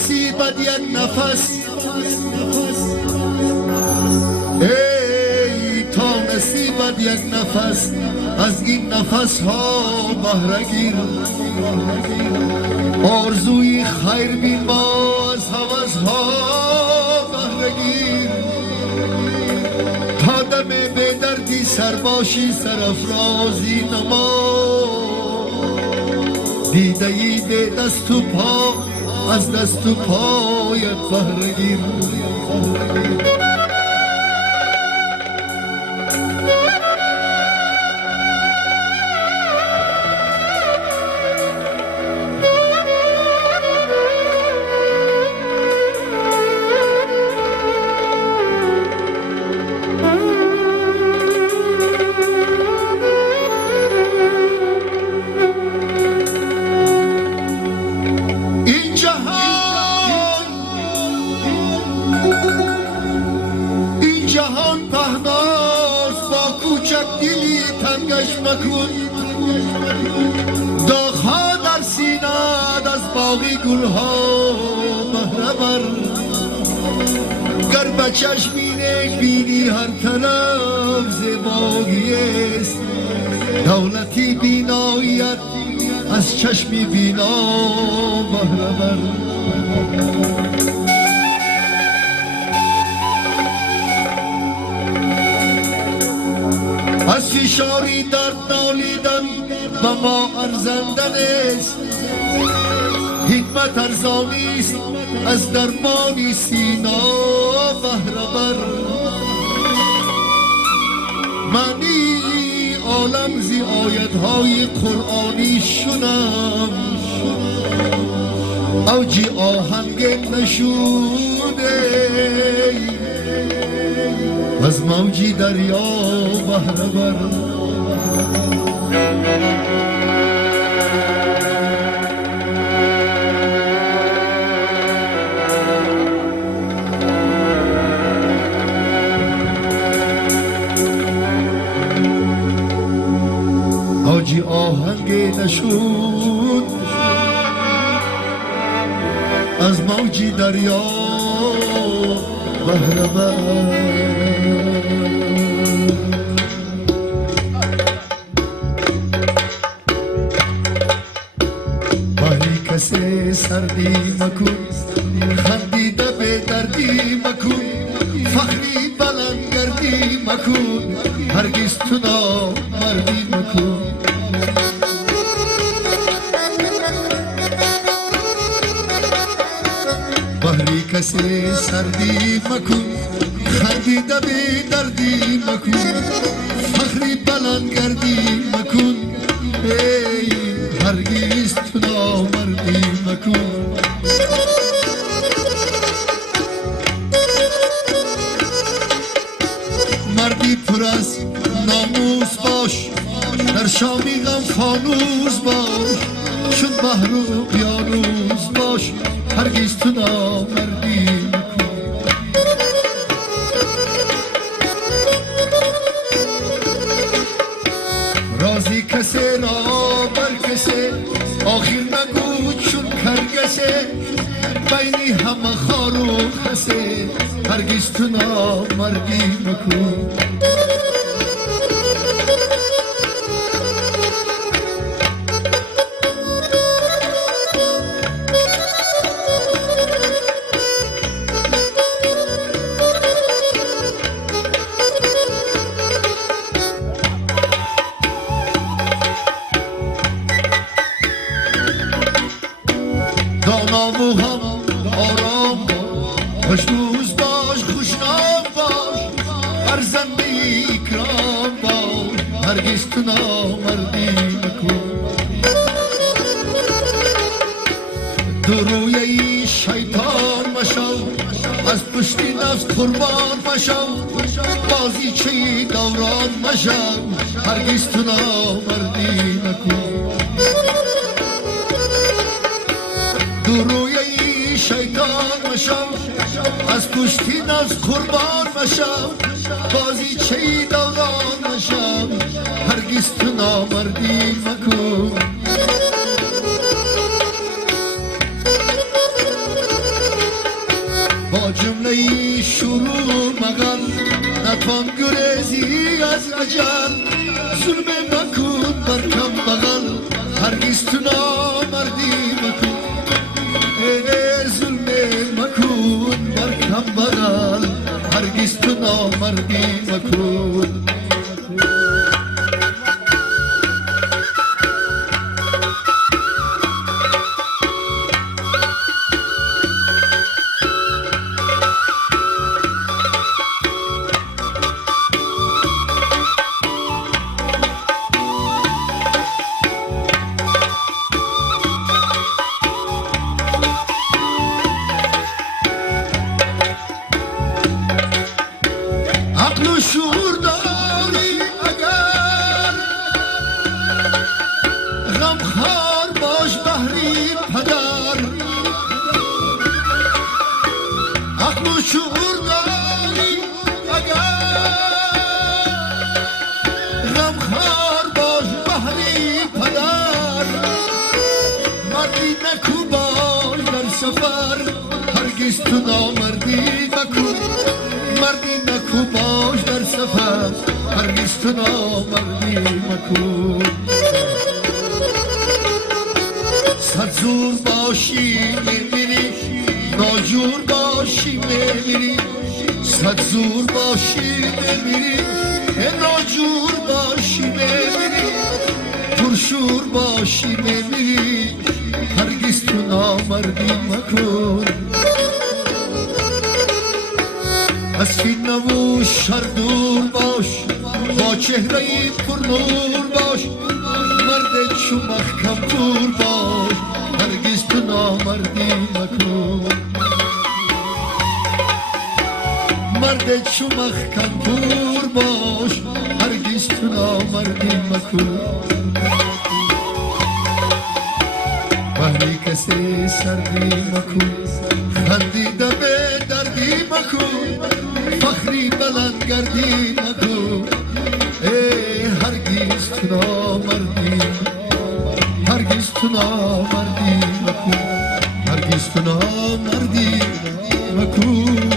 نصیبت یک نفس، ای تا نصیبت یک نفس، از این نفس ها بهره گیر. آرزوی خیر بین با از هوس ها بهره گیر. تا دم به دردی سر باشی سرافرازی نما، دیده ای به دست و پا از دست و پایت بهره گیر. داغ‌ها در سینه‌ات از باغی گل‌ها بهره بر. گر به چشمی نیک بینی هر طرف زیبایی است، دولتی بیناییت از چشمی بینا بهره بر. از فشاری درد نالیدن به ما ارزنده نیست، حکمت ارزانی است از درمانی سینا بهره بر. معنی عالم زی آیت‌های قرآنی شنم، اوجی آهنگ نشوده از موجی دریا بهره بر. اوجی آهنگ نشود از موجی دریا بهره بر. سردی مکن خندیده به دردی مکن، فخری بلند گردی مکن، هرگز تو نامردی مکن. بهری کسی سردی مکن خندیده به دردی مکن، فخری بلند گردی مکن، ای هرگز تو نامردی مکن. مردی پر از ناموس باش، در شامی غم فانوس باش، چون بحر و اقیانوس باش، هرگز تو نامردی مکن. رازی کسی را بر کسی آخر نگو چون کرگسه، بینی همه خار و خسه، هرگز تو نامردی مکن. دانا و هم آرام باش، خوشنوز باش، خوشنام باش، فرزند اکرام باش، هرگز تو نامردی مکن. دروی شیطان مشو، از پشتی نفس قربان مشو، بازی چی دوران مشو، هرگز تو نامردی مکن. دروی شیطان مشو، از پشتی نفس قربان مشو، بازی چی دوران مشو، هرگز تو نامردی مکن. جمله شروع مغل نتوان گریزی از اجل ظلم مکن بر کم بغل هرگز تو نامردی مکن ظلم مکن بر کم بغل هرگز تو نامردی مکن شعور داری اگر غمخوار باش بحری پدر عقل و شعور داری اگر غمخوار باش بحری پدر مردی نکو باش در سفر هرگز تو نامردی مکن مردی نکو باش در سفر هرگز تو نامردی مکن صد زور باشی میمیری ناجور باشی میمیری صد زور باشی میمیری ناجور باشی میمیری پرشور باشی میمیری هرگز تو نامردی مکن از فیلم و شر دور باش با چهره پر نور باش مرد چو محکم تور باش هرگز تو نامردی مکن مرد چو محکم تور باش هرگز تو نامردی مکن وحلی کسی سردی مکن خندیده به دردی مکن فخری بلند گردی مکن هرگز تو نامردی هرگز تو نامردی مکن هرگز تو نامردی مکن